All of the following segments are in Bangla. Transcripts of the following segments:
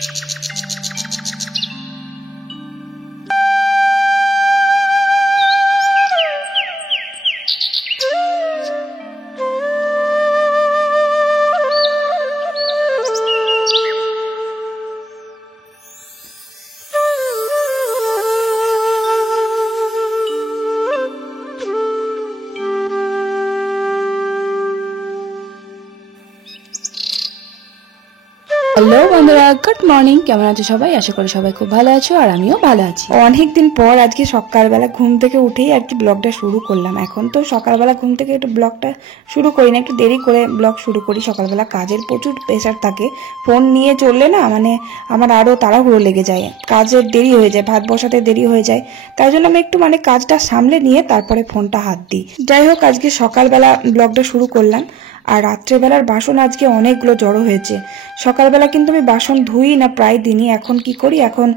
হ্যালো বন্ধুরা, গুড মর্নিং। কেমন আছো সবাই? আশা করি সবাই খুব ভালো আছো, আর আমিও ভালো আছি। অনেকদিন পর আজকে সকালবেলা ঘুম থেকে উঠেই আর কি ব্লগটা শুরু করলাম। এখন তো সকালবেলা ঘুম থেকে একটু ব্লগটা শুরু করি না, একটু দেরি করে ব্লগ শুরু করি। সকালবেলা কাজের প্রচুর প্রেশার থাকে, ফোন নিয়ে চললে না মানে আমার আরও তাড়াহুড়ো লেগে যায়, কাজের দেরি হয়ে যায়, ভাত বসাতে দেরি হয়ে যায়। তাই জন্য আমি একটু মানে কাজটা সামলে নিয়ে তারপরে ফোনটা হাত দিই। যাই হোক, আজকে সকালবেলা ব্লগটা শুরু করলাম। আর রাত্রেবেলার বাসন আজকে অনেকগুলো জড়ো হয়েছে। সকালবেলা কিন্তু আমি বাসন ধুই না প্রায় দিনই। এখন কি করি, এখন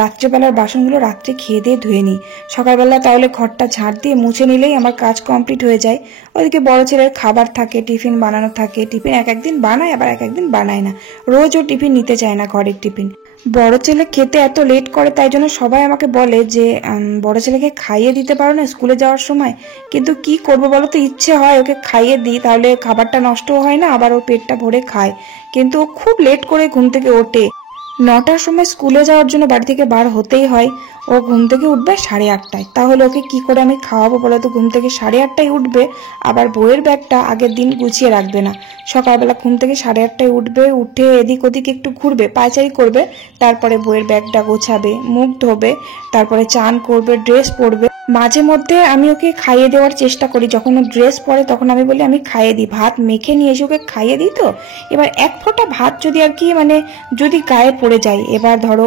রাত্রেবেলার বাসনগুলো রাত্রে খেয়ে দিয়ে ধুয়ে নিই। সকালবেলা তাহলে ঘরটা ঝাড় দিয়ে মুছে নিলেই আমার কাজ কমপ্লিট হয়ে যায়। ওইদিকে বড় ছেলের খাবার থাকে, টিফিন বানানো থাকে। টিফিন এক একদিন বানায়, আবার এক একদিন বানায় না। রোজও টিফিন নিতে চায় না ঘরের টিফিন। বড় ছেলে খেতে এত লেট করে, তাই জন্য সবাই আমাকে বলে যে বড় ছেলেকে খাইয়ে দিতে পারো না স্কুলে যাওয়ার সময়। কিন্তু কি করবো বলো তো, ইচ্ছে হয় ওকে খাইয়ে দিই, তাহলে খাবারটা নষ্টও হয় না, আবার ওর পেটটা ভরে খায়। কিন্তু ও খুব লেট করে ঘুম থেকে ওঠে। 9টার সময় স্কুলে যাওয়ার জন্য বাড়ি থেকে বার হতেই হয়। ও ঘুম থেকে উঠবে 8:30টায়। তাহলে ওকে কি করে আমি খাওয়াবো বলো তো? ঘুম থেকে 8:30টায় উঠবে, আবার বইয়ের ব্যাগটা আগের দিন গুছিয়ে রাখবে না। সকালবেলা ঘুম থেকে 8:30টায় উঠবে, উঠে এদিক ওদিক একটু ঘুরবে, পায়চারি করবে, তারপরে বইয়ের ব্যাগটা গোছাবে, মুখ ধোবে, তারপরে চান করবে, ড্রেস পরবে। মাঝে মধ্যে আমি ওকে খাইয়ে দেওয়ার চেষ্টা করি। যখন ও ড্রেস পরে তখন আমি বলি আমি খাইয়ে দিই, ভাত মেখে নিয়ে এসে ওকে খাইয়ে দিই। তো এবার এক ফোঁটা ভাত যদি আর কি মানে যদি গায়ে পড়ে যায়, এবার ধরো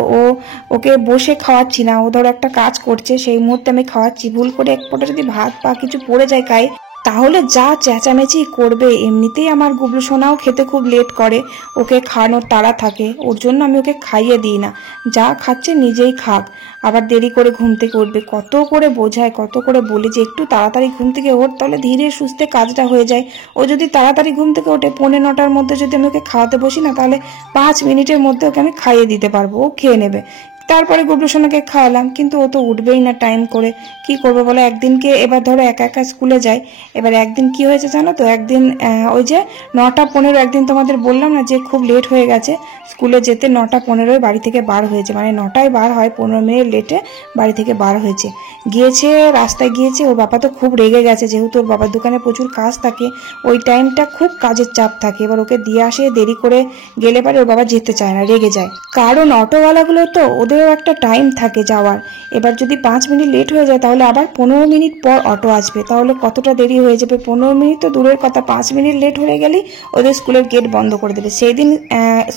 ওকে বসে খাওয়াচ্ছি না, ও ধরো একটা কাজ করছে, সেই মুহূর্তে আমি খাওয়াচ্ছি, ভুল করে এক ফোঁটা যদি ভাত বা কিছু পড়ে যায় গায়ে, তাহলে যা চেঁচামেচি করবে। এমনিতেই আমার গুবলু সোনাও খেতে খুব লেট করে, ওকে খাওয়ানোর তাড়া থাকে, ওর জন্য আমি ওকে খাইয়ে দিই না। যা খাচ্ছে নিজেই খাক। আবার দেরি করে ঘুম থেকে উঠবে, কত করে বোঝায়, কত করে বলি যে একটু তাড়াতাড়ি ঘুম থেকে ওঠ, তাহলে ধীরে সুস্থে কাজটা হয়ে যায়। ও যদি তাড়াতাড়ি ঘুম থেকে ওঠে, 9:45টার মধ্যে যদি আমি ওকে খাওয়াতে বসি না, তাহলে 5 মিনিটের মধ্যে ওকে আমি খাইয়ে দিতে পারবো, ও খেয়ে নেবে। তারপরে গুবলু সোনাকে খাওয়ালাম, কিন্তু ও তো উঠবেই না টাইম করে। কি করবো বলো? একদিনকে এবার ধরো একা একা স্কুলে যায়। এবার একদিন কি হয়েছে জানো তো? একদিন ওই যে 9:15, একদিন তোমাদের বললাম না যে খুব লেট হয়ে গেছে স্কুলে যেতে। 9:15 বাড়ি থেকে বার হয়েছে, মানে 9টায় বার হয়, 15 মিনিট লেটে বাড়ি থেকে বার হয়েছে। গিয়েছে, রাস্তায় গিয়েছে, ওর বাবা তো খুব রেগে গেছে, যেহেতু ওর বাবার দোকানে প্রচুর কাজ থাকে, ওই টাইমটা খুব কাজের চাপ থাকে। এবার ওকে দিয়ে আসে, দেরি করে গেলে পারে ওর বাবা যেতে চায় না, রেগে যায়। কারণ অটোওয়ালাগুলো তো ওদেরও একটা টাইম থাকে যাওয়ার। এবার যদি 5 মিনিট লেট হয়ে যায়, তাহলে আবার 15 মিনিট পর অটো আসবে, তাহলে কতটা দেরি হয়ে যাবে। 15 মিনিট তো দূরের কথা, 5 মিনিট লেট হয়ে গেলেই ওদের স্কুলের গেট বন্ধ করে দেবে। সেই দিন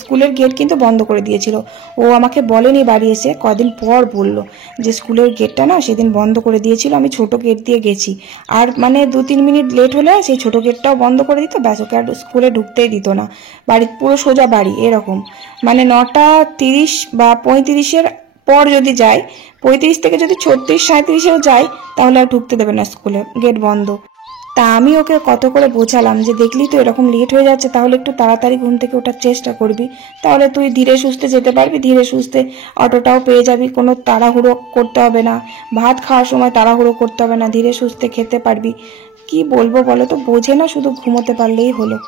স্কুলের গেট কিন্তু বন্ধ করে দিয়েছিল। ও আমাকে বলেনি, বাড়ি এসে কদিন পর বলল যে স্কুলের গেটটা না সেদিন বন্ধ করে দিয়েছিল, আমি ছোট গেট দিয়ে গেছি। আর মানে 2-3 মিনিট লেট হলে সেই ছোট গেটটাও বন্ধ করে দিত, ব্যাস ওকে আর স্কুলে ঢুকতেই দিত না। বাড়ি পুরো সোজা বাড়ি এরকম। মানে 9:30 বা 35-এর পর যদি যায়, 35 থেকে যদি 36-37-এও যায়, তাহলে আর ঢুকতে দেবে না স্কুলে, গেট বন্ধ। তা আমি ওকে কত করে বোঝালাম যে দেখলি তো এরকম লেট হয়ে যাচ্ছে, তাহলে একটু তাড়াতাড়ি ঘুম থেকে ওঠার চেষ্টা করবি, তাহলে তুই ধীরে সুস্থে যেতে পারবি, ধীরে সুস্থে অটোটাও পেয়ে যাবি, কোনো তাড়াহুড়ো করতে হবে না, ভাত খাওয়ার সময় তাড়াহুড়ো করতে হবে না, ধীরে সুস্থে খেতে পারবি। কি বলবো বলো তো, বোঝে না, শুধু ঘুমোতে পারলেই হলো।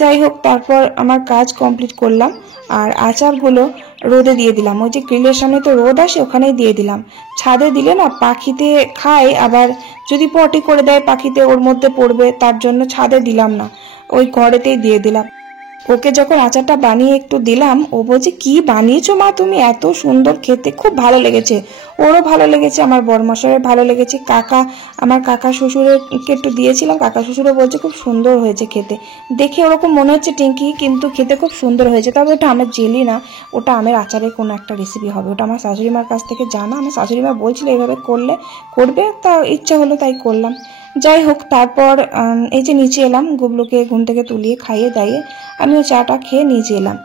যাই হোক, তারপর আমার কাজ কমপ্লিট করলাম, আর আচারগুলো রোদে দিয়ে দিলাম। ওই যে গ্রিলের সামনে তো রোদ আসে, ওখানেই দিয়ে দিলাম। ছাদে দিলে না পাখিতে খায়, আবার যদি পটি করে দেয় পাখিতে ওর মধ্যে পড়বে, তার জন্য ছাদে দিলাম না, ওই ঘরেতেই দিয়ে দিলাম। ওকে যখন আচারটা বানিয়ে একটু দিলাম, ও বলছে কি বানিয়েছো মা তুমি, এত সুন্দর খেতে, খুব ভালো লেগেছে। ওরও ভালো লেগেছে, আমার বড়মশাইয়ের ভালো লেগেছে, আমার কাকা শ্বশুরকে একটু দিয়েছিলাম, কাকা শ্বশুরও বলছে খুব সুন্দর হয়েছে খেতে। দেখে ওরকম মনে হচ্ছে টিঙ্কি, কিন্তু খেতে খুব সুন্দর হয়েছে। তবে ওটা আমের জেলি না, ওটা আমের আচারের কোনো একটা রেসিপি হবে, ওটা আমার শাশুড়ি মার কাছ থেকে জানা। আমার শাশুড়ি মা বলছিল এইভাবে করবে, তা ইচ্ছা হলো তাই করলাম। যাই হোক, তারপর এই যে নিচে এলাম, গুবলুকে ঘুম থেকে তুলিয়ে খাইয়ে দাইয়ে আমিও চাটা খেয়ে নিচে এলাম।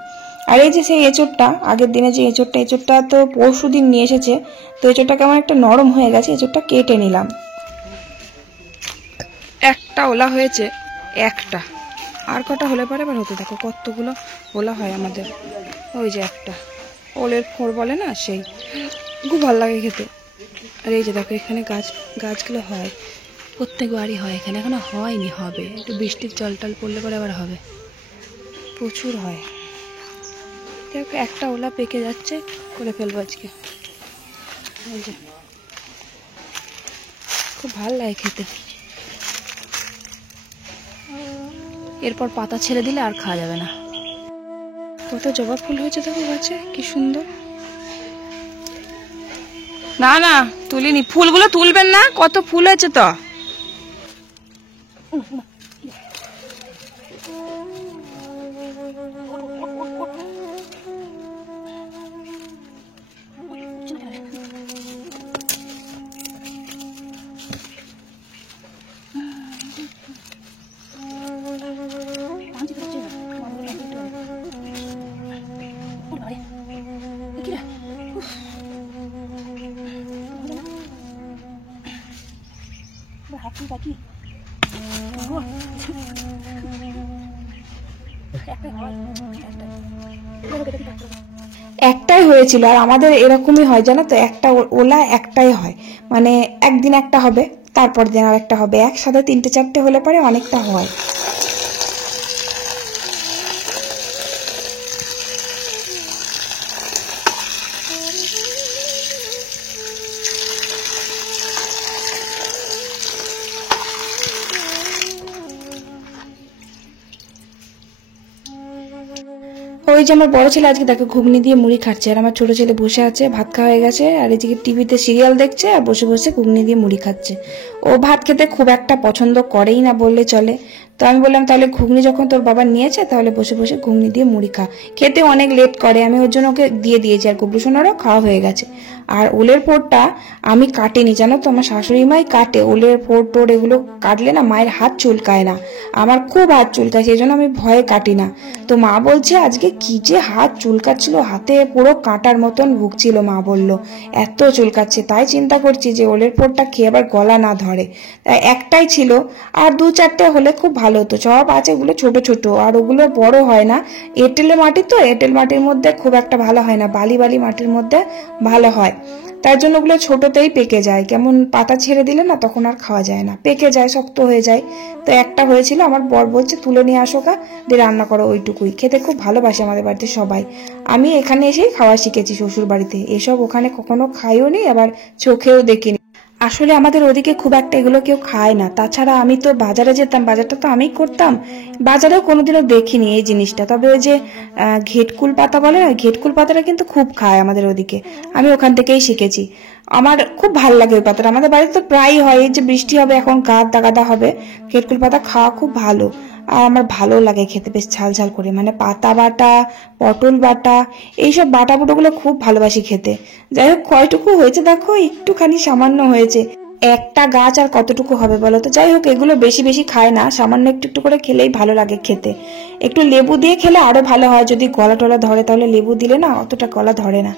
আর এই যে সেই এঁচোড়টা, আগের দিনে যে এঁচোড়টা তো পরশু দিন নিয়ে এসেছে, তো এঁচোড়টা কেমন একটা নরম হয়ে গেছে, এঁচোড়টা কেটে নিলাম। একটা ওলা হয়েছে, একটা, আর কটা হলে পরে আবার হতে থাকো, কতগুলো ওলা হয় আমাদের। ওই যে একটা, ওলের ফোড় বলে না, সেই খুব ভালো লাগে খেতে। আর এই যে দেখো এখানে গাছগুলো হয়, প্রত্যেক বাড়ি হয়, এখানে এখনো হয়নি, হবে, একটু বৃষ্টির জল টল পড়লে পরে আবার হবে, প্রচুর হয়। দেখো একটা ওলা পেকে যাচ্ছে, করে ফেলবো আজকে। এই যে খুব ভালো লাগে খেতে। এরপর পাতা ছেড়ে দিলে আর খাওয়া যাবে না। কত জবা ফুল হয়েছে দেখো গাছে, কি সুন্দর। না না তুলিনি, ফুলগুলো তুলবেন না, কত ফুল হয়েছে তো। একটাই হয়েছিল, আর আমাদের এরকমই হয় জানো তো, একটা ওলা একটাই হয়, মানে একদিন একটা হবে, তারপর দিন আর একটা হবে, একসাথে 3-4টে হলে পরে অনেকটা হয়। ওই যে আমার বড় ছেলে আজকে দেখো ঘুগনি দিয়ে মুড়ি খাচ্ছে, আর আমার ছোট ছেলে বসে আছে, ভাত খাওয়া হয়ে গেছে, আর এদিকে টিভিতে সিরিয়াল দেখছে আর বসে বসে ঘুগনি দিয়ে মুড়ি খাচ্ছে। ও ভাত খেতে খুব একটা পছন্দ করেই না বললে চলে, তো আমি বললাম তাহলে ঘুগনি যখন তোর বাবা নিয়েছে তাহলে বসে বসে ঘুগনি দিয়ে মুড়ি খা। খেতে অনেক লেট করে, আমি ওর জন্য ওকে দিয়ে দিয়েছি, আর গুবলু সোনারও খাওয়া হয়ে গেছে। আর ওলের পোড়টা আমি কাটিনি জানো তো, আমার শাশুড়ি মাই কাটে। ওলের পোড় টোড় এগুলো কাটলে না মায়ের হাত চুলকায় না, আমার খুব হাত চুলকায়, সেই জন্য আমি ভয়ে কাটি না। তো মা বলছে আজকে কি যে হাত চুলকাচ্ছিল, হাতে পুরো কাঁটার মতন ভুগছিল, মা বলল এত চুলকাচ্ছে। তাই চিন্তা করছি যে ওলের পোড়টা খেয়ে আবার গলা না ধরে, তাই একটাই ছিল, আর 2-4টে হলে খুব ভালো হতো। সব আছে ওগুলো ছোট ছোট, আর ওগুলো বড় হয় না, এঁটেল মাটি তো, এঁটেল মাটির মধ্যে খুব একটা ভালো হয় না, বালি বালি মাটির মধ্যে ভালো হয়, তার জন্য ওগুলো ছোটতেই পেকে যায়, কেমন পাতা ছেড়ে দিলে না তখন আর খাওয়া যায় না, পেকে যায়, শক্ত হয়ে যায়। তো একটা হয়েছিল, আমার বর বলছে তুলে নিয়ে আসো কা, দিয়ে রান্না করো, ওইটুকুই খেতে খুব ভালোবাসে আমাদের বাড়িতে সবাই। আমি এখানে এসেই খাওয়া শিখেছি শ্বশুর বাড়িতে, এসব ওখানে কখনো খাইও নি, আবার চোখেও দেখিনি। আসলে আমাদের ওদিকে খুব একটা এগুলো কেউ খায় না, তাছাড়া আমি তো বাজারে যেতাম, বাজারটা তো আমিই করতাম, বাজারেও কোনোদিনও দেখিনি এই জিনিসটা। তবে ওই যে ঘেটকুল পাতা বলে না, ঘেটকুল পাতাটা কিন্তু খুব খায় আমাদের ওদিকে, আমি ওখান থেকেই শিখেছি। আমার খুব ভালো লাগে ওই পাতাটা, আমাদের বাড়িতে তো প্রায়ই হয়, এই যে বৃষ্টি হবে এখন গাদা গাদা হবে, ঘেটকুল পাতা খাওয়া খুব ভালো। আর আমার ভালো লাগে খেতে, বেশ ঝাল ঝাল করে, মানে পাতা বাটা, পটল বাটা, এইসব বাটা বুটোগুলো খুব ভালোবাসি খেতে। যাই হোক কয়টুকু হয়েছে দেখো, একটুখানি সামান্য হয়েছে, একটা গাছ আর কতটুকু হবে বলো তো। যাই হোক এগুলো বেশি বেশি খায় না, সামান্য একটু একটু করে খেলেই ভালো লাগে খেতে। একটু লেবু দিয়ে খেলে আরো ভালো হয়, যদি গলা টলা ধরে তাহলে লেবু দিলে না অতটা গলা ধরে না।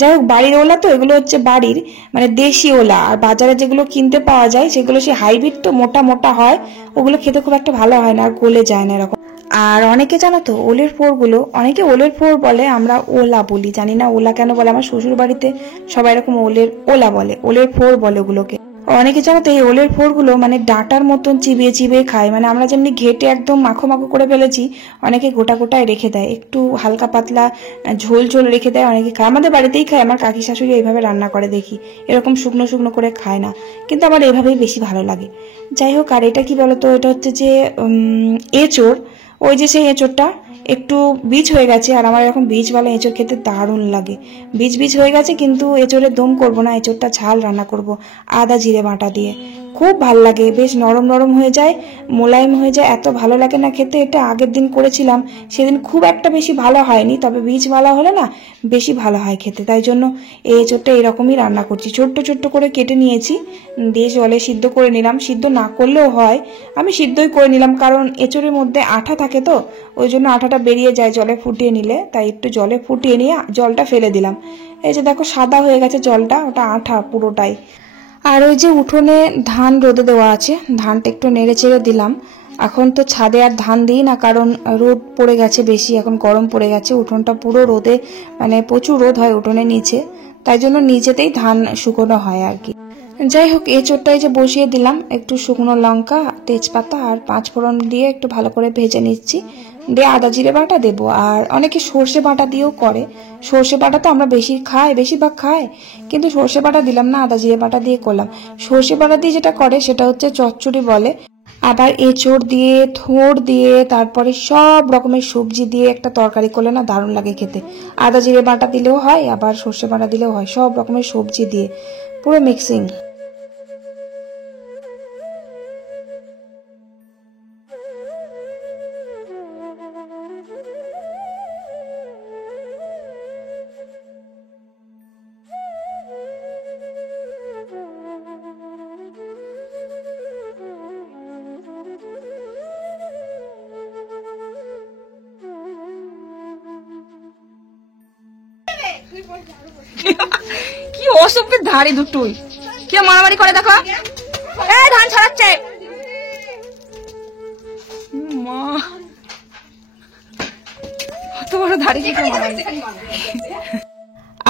যাই হোক বাড়ির ওলা তো, এগুলো হচ্ছে বাড়ির মানে দেশি ওলা, আর বাজারে যেগুলো কিনতে পাওয়া যায় সেগুলো সে হাইব্রিড, তো মোটা মোটা হয়, ওগুলো খেতে খুব একটা ভালো হয় না, আর গলে যায় না এরকম। আর অনেকে জানো তো ওলের ফোড়গুলো, অনেকে ওলের ফোড় বলে, আমরা ওলা বলি, জানি না ওলা কেন বলে, আমার শ্বশুর বাড়িতে সবাই এরকম ওলা বলে, ওলের ফোড় বলে ওগুলোকে। অনেকে জানো তো এই ওলের ফোড়গুলো মানে ডাঁটার মতন চিবিয়ে চিবিয়ে খায়, মানে আমরা যেমনি ঘেটে একদম মাখো মাখো করে ফেলেছি, অনেকে গোটা গোটায় রেখে দেয়, একটু হালকা পাতলা ঝোল ঝোল রেখে দেয়, অনেকে খায়, আমাদের বাড়িতেই খায়, আমার কাকি শাশুড়ি এইভাবে রান্না করে দেখি, এরকম শুকনো শুকনো করে খায় না, কিন্তু আমার এইভাবেই বেশি ভালো লাগে। যাই হোক আর এটা কি বলতো, এটা হচ্ছে যে এঁচোড়, ওই যে সেই এঁচোড়টা একটু বীজ হয়ে গেছে, আর আমার এরকম বীজওয়ালা এঁচোড় খেতে দারুণ লাগে। বীজ বীজ হয়ে গেছে, কিন্তু এঁচোড়ের দম করবো না, এঁচোড়টা ঝাল রান্না করব আদা জিরে বাটা দিয়ে, খুব ভালো লাগে, বেশ নরম নরম হয়ে যায়, মোলায়েম হয়ে যায়, এত ভালো লাগে না খেতে। এটা আগের দিন করেছিলাম, সেদিন খুব একটা বেশি ভালো হয়নি, তবে বীজওয়ালা হলে না বেশি ভালো হয় খেতে, তাই জন্য এই এঁচোড়টা এরকমই রান্না করছি। ছোট্ট ছোট্ট করে কেটে নিয়েছি, দিয়ে জলে সিদ্ধ করে নিলাম, সিদ্ধ না করলেও হয়, আমি সিদ্ধই করে নিলাম, কারণ এঁচোড়ের মধ্যে আঠা থাকে তো, ওই জন্য আঠাটা বেরিয়ে যায় জলে ফুটিয়ে নিলে, তাই একটু জলে ফুটিয়ে নিয়ে জলটা ফেলে দিলাম। এই যে দেখো সাদা হয়ে গেছে জলটা, ওটা আঠা পুরোটাই। আর ওই যে উঠোনে ধান রোদে দেওয়া আছে, ধানটা একটু নেড়ে চেড়ে দিলাম, এখন তো ছাদে আর ধান দিই না, কারণ রোদ পড়ে গেছে বেশি, এখন গরম পড়ে গেছে, উঠোনটা পুরো রোদে, মানে প্রচুর রোদ হয় উঠোনের নিচে, তাই জন্য নিচেতেই ধান শুকোনো হয় আর কি। যাই হোক, এঁচোড়টাই যে বসিয়ে দিলাম, একটু শুকনো লঙ্কা, তেজপাতা আর 5 ফোড়ন দিয়ে একটু ভালো করে ভেজে নিচ্ছি, দিয়ে আদা জিরে বাটা দেবো। আর অনেকে সর্ষে বাটা দিয়েও করে, সর্ষে বাটা তো আমরা বেশিরভাগ খাই, কিন্তু সর্ষে বাটা দিলাম না, আদা জিরে বাটা দিয়ে করলাম। সর্ষে বাটা দিয়ে যেটা করে সেটা হচ্ছে চচ্চড়ি বলে। আবার এঁচোড় দিয়ে, থোড় দিয়ে, তারপরে সব রকমের সবজি দিয়ে একটা তরকারি করলে না দারুণ লাগে খেতে। আদা জিরে বাটা দিলেও হয়, আবার সর্ষে বাটা দিলেও হয়, সব রকমের সবজি দিয়ে পুরো মিক্সিং। কি অসভ্যের ধারে দুটোই, কি মারামারি করে দেখো। এই ধান ছড়াচ্ছে মা, অত বড় ধারে কি করে মারামারি।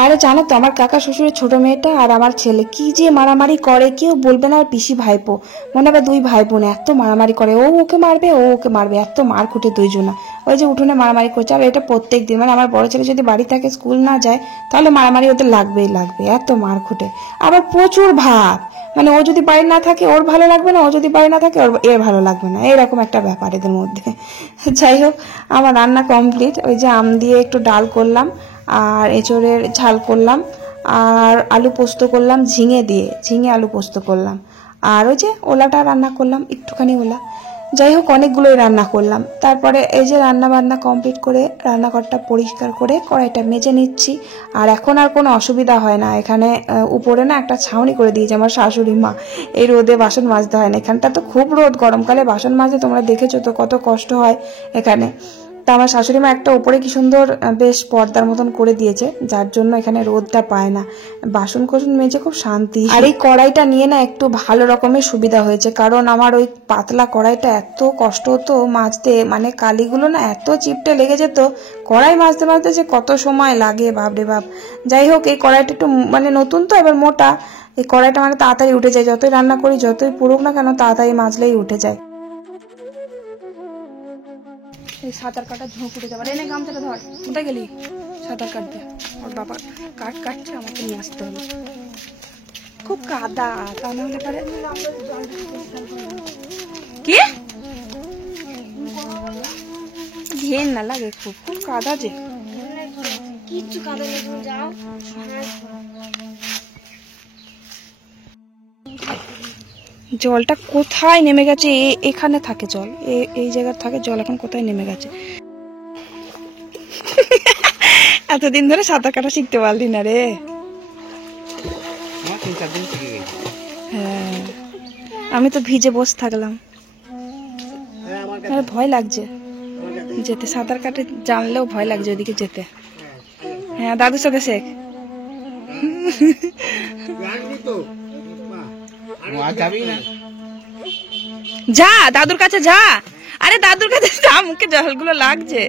আর জানো তো, আমার কাকা শ্বশুরের ছোট মেয়েটা আর আমার ছেলে কি যে মারামারি করে, কেউ বলবে না। আর পিসি ভাইপো, মনে হবে 2 ভাই বোন, এত মারামারি করে, ও ওকে মারবে, ও ওকে মারবে, এত মার খুঁটে দুইজনা। ওই যে উঠোনে মারামারি করছে, আর এটা প্রত্যেক দিন, মানে আমার বড় ছেলে যদি বাড়ি থাকে, স্কুল না যায়, তাহলে মারামারি ওদের লাগবেই লাগবে, এত মার খুঁটে। আবার প্রচুর ভাব, মানে ও যদি বাড়ি না থাকে ওর ভালো লাগবে না, ও যদি বাড়ি না থাকে এর ভালো লাগবে না, এরকম একটা ব্যাপার এদের মধ্যে। যাই হোক, আমার রান্না কমপ্লিট। ওই যে আম দিয়ে একটু ডাল করলাম, আর এঁচোড়ের ঝাল করলাম, আর আলু পোস্ত করলাম ঝিঙে আলু পোস্ত করলাম, আর ওই যে ওলাটা রান্না করলাম, একটুখানি ওলা। যাই হোক, অনেকগুলোই রান্না করলাম। তারপরে এই যে রান্না বান্না কমপ্লিট করে রান্নাঘরটা পরিষ্কার করে কড়াইটা মেজে নিচ্ছি। আর এখন আর কোনো অসুবিধা হয় না, এখানে উপরে না একটা ছাউনি করে দিয়েছে আমার শাশুড়ি মা, এই রোদে বাসন মাজতে হয় না। এখানটা তো খুব রোদ, গরমকালে বাসন মাজতে তোমরা দেখেছো তো কত কষ্ট হয় এখানে। তা আমার শাশুড়ি মা একটা উপরে কি সুন্দর বেশ পর্দার মতন করে দিয়েছে, যার জন্য এখানে রোদটা পায় না, বাসন কোসন মেজে খুব শান্তি। আর এই কড়াইটা নিয়ে না একটু ভালো রকমের সুবিধা হয়েছে, কারণ আমার ওই পাতলা কড়াইটা এত কষ্ট হতো মাজতে, মানে কালিগুলো না এত চিপটে লেগে যেত, কড়াই মাজতে মাজতে যে কত সময় লাগে বাপরে বাপ। যাই হোক, এই কড়াইটা একটু মানে নতুন তো, এবার মোটা, এই কড়াইটা মানে তাড়াতাড়ি উঠে যায়, যতই রান্না করি যতই পুরুক না কেন তাড়াতাড়ি মাজলেই উঠে যায়। সাঁতার কাটা ঝোঁক উঠে যাবার, এনে গামছাটা ধর। কোথায় গেলি? সাঁতার কাটতে। ওর বাবা কাটছে, আমাকে নিয়ে আসতে হবে। খুব কাদা, তা না হলে পারে কি ঘেন না লাগে, খুব খুব কাদা যে, কিচ্ছু কাদা যাও। জলটা কোথায় নেমে গেছে, এখানে থাকে জল, এই জায়গায় থাকে জল, এখন কোথায় নেমে গেছে। এতদিন ধরে সাঁতার কাটা শিখতে পারলি না রে? হ্যাঁ, আমি তো ভিজে বসে থাকলাম, ভয় লাগছে যেতে, সাঁতার কাটে জানলেও ভয় লাগছে ওইদিকে যেতে। হ্যাঁ, দাদুর সাথে শেখ। যা দাদুর কাছে যা, আরে দাদুর কাছে যা, মুখে জলগুলো লাগছে,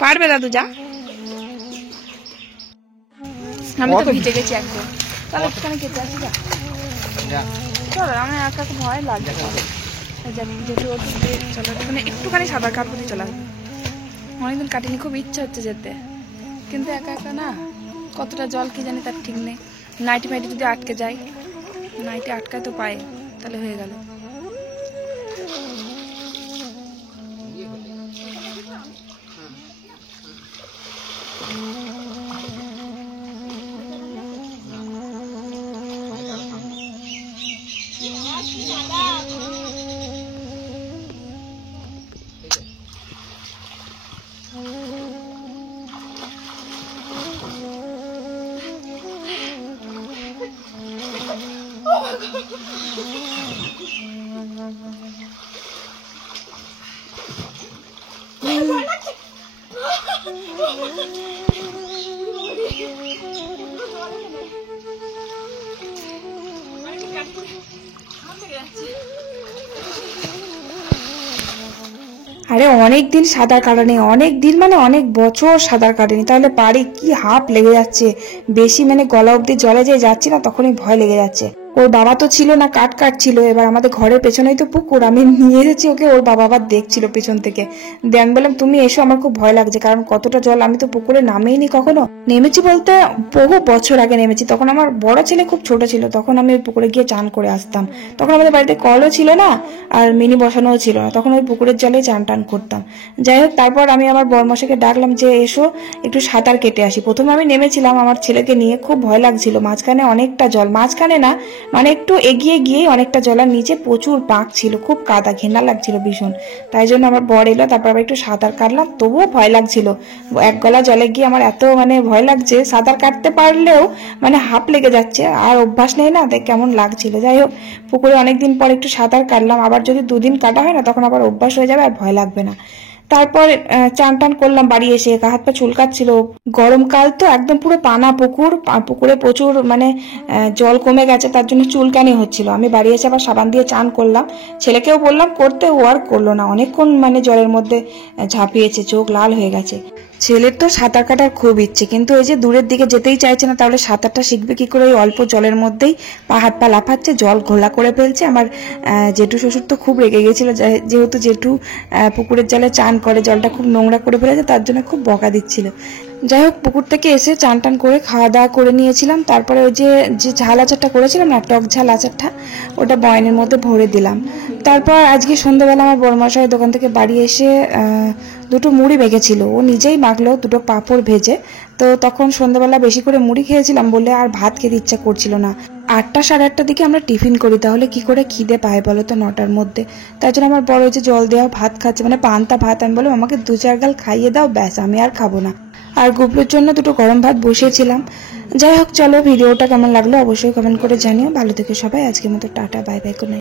পারবে দাদু, যা। আমি তো ভিজে গেছি একদম, তাহলে একটুখানি কেটে আসি, যা চলো, আমার একা ভয় লাগছে। চলো একটুখানি সাঁতার কাটতে চলে আসবে, অনেকদিন কাটিনি, খুব ইচ্ছা হচ্ছে যেতে, কিন্তু একা একা না, কতটা জল কি জানি তার ঠিক নেই। নাইটি ফাইটি যদি আটকে যায়, নাইটি আটকায় তো পায়ে, তাহলে হয়ে গেল। আরে অনেক দিন সাঁতার কাটেনি, অনেক দিন মানে অনেক বছর সাঁতার কাটেনি, তাহলে পারি কি হাঁপ লেগে যাচ্ছে, বেশি মানে গলা অব্দি জলে যে যাচ্ছি না তখনই ভয় লেগে যাচ্ছে। ওর বাবা তো ছিল না, কাটছিল। এবার আমাদের ঘরের পেছনেই তো পুকুর, আমি নিয়ে এসেছি ওকে, ওর বাবা আবার দেখছিল পেছন থেকে। দিয়ে আমি বললাম তুমি এসো, আমার খুব ভয় লাগছে, কারণ কতটা জল, আমি তো পুকুরে নামেইনি কখনো। নেমেছি বলতে বহু বছর আগে নেমেছি, তখন আমার বড় ছেলে খুব ছোট ছিল, তখন আমি ওই পুকুরে গিয়ে চান করে আসতাম। তখন আমাদের বাড়িতে কলও ছিল না আর মিনি বসানোও ছিল না, তখন ওই পুকুরের জলে চান টান করতাম। যাই হোক, তারপর আমি আমার বরমশাইকে ডাকলাম যে এসো একটু সাঁতার কেটে আসি। প্রথমে আমি নেমেছিলাম আমার ছেলেকে নিয়ে, খুব ভয় লাগছিল, মাঝখানে অনেকটা জল, মাঝখানে না মানে একটু এগিয়ে গিয়েই অনেকটা জলের নিচে প্রচুর পাক ছিল, খুব কাদা, ঘেন্না লাগছিল ভীষণ। তাই জন্য আমার বর এলো, তারপর আবার একটু সাঁতার কাটলাম, তবুও ভয় লাগছিল। এক গলা জলে গিয়ে আমার এত মানে ভয় লাগছে, সাঁতার কাটতে পারলেও মানে হাঁপ লেগে যাচ্ছে, আর অভ্যাস নেই না, দেখ কেমন লাগছিল। যাই হোক, পুকুরে অনেকদিন পর একটু সাঁতার কাটলাম, আবার যদি 2 দিন কাটা হয় না তখন আবার অভ্যাস হয়ে যাবে আর ভয় লাগবে না। তারপর চান টান করলাম, বাড়ি এসে গা হাত পা চুলকাচ্ছিল, গরমকাল তো একদম পুরো পানা পুকুর, পুকুরে প্রচুর মানে জল কমে গেছে, তার জন্য চুলকানি হচ্ছিল। আমি বাড়ি এসে আবার সাবান দিয়ে চান করলাম, ছেলেকেও বললাম করতে, ও আর করলো না, অনেকক্ষণ মানে জলের মধ্যে ঝাঁপিয়েছে, চোখ লাল হয়ে গেছে। ছেলের তো সাঁতার কাটার খুব ইচ্ছে, কিন্তু ওই যে দূরের দিকে যেতেই চাইছে না, তাহলে সাঁতারটা শিখবে কি করে? ওই অল্প জলের মধ্যেই পা হাত পা লাফাচ্ছে, জল ঘোলা করে ফেলছে। আমার জেঠু শ্বশুর তো খুব রেগে গেছিল, যেহেতু জেঠু পুকুরের জলে চান করে, জলটা খুব নোংরা করে ফেলেছে, তার জন্য খুব বকা দিচ্ছিল। যাই হোক, পুকুর থেকে এসে চান টান করে খাওয়া দাওয়া করে নিয়েছিলাম। তারপরে ওই যে ঝাল আচারটা করেছিলাম না, টক ঝাল আচারটা, ওটা বয়ানের মধ্যে ভরে দিলাম। তারপর আজকে সন্ধ্যাবেলা আমার বড়মশাই দোকান থেকে বাড়ি এসে 2টো মুড়ি মেখেছিল, ও নিজেই মাখলো 2টো পাঁপড় ভেজে। তো তখন সন্ধ্যাবেলা বেশি করে মুড়ি খেয়েছিলাম বলে আর ভাত খেতে ইচ্ছা করছিল না। 8টা সাড়ে 8টার দিকে আমরা টিফিন করি, তাহলে কি করে খিদে পায় বলো তো 9টার মধ্যে? তাই জন্য আমার বড় যে জল দেওয়া ভাত খাচ্ছে, মানে পান্তা ভাত, আমি বললাম আমাকে 2-4 গাল খাইয়ে দাও, ব্যাস আমি আর খাবো না। আর গুবলুর জন্য 2টো গরম ভাত বসিয়েছিলাম। যাই হোক, চলো ভিডিওটা কেমন লাগলো অবশ্যই কমেন্ট করে জানিও। ভালো থেকো সবাই, আজকের মতো tata, bye bye, good night.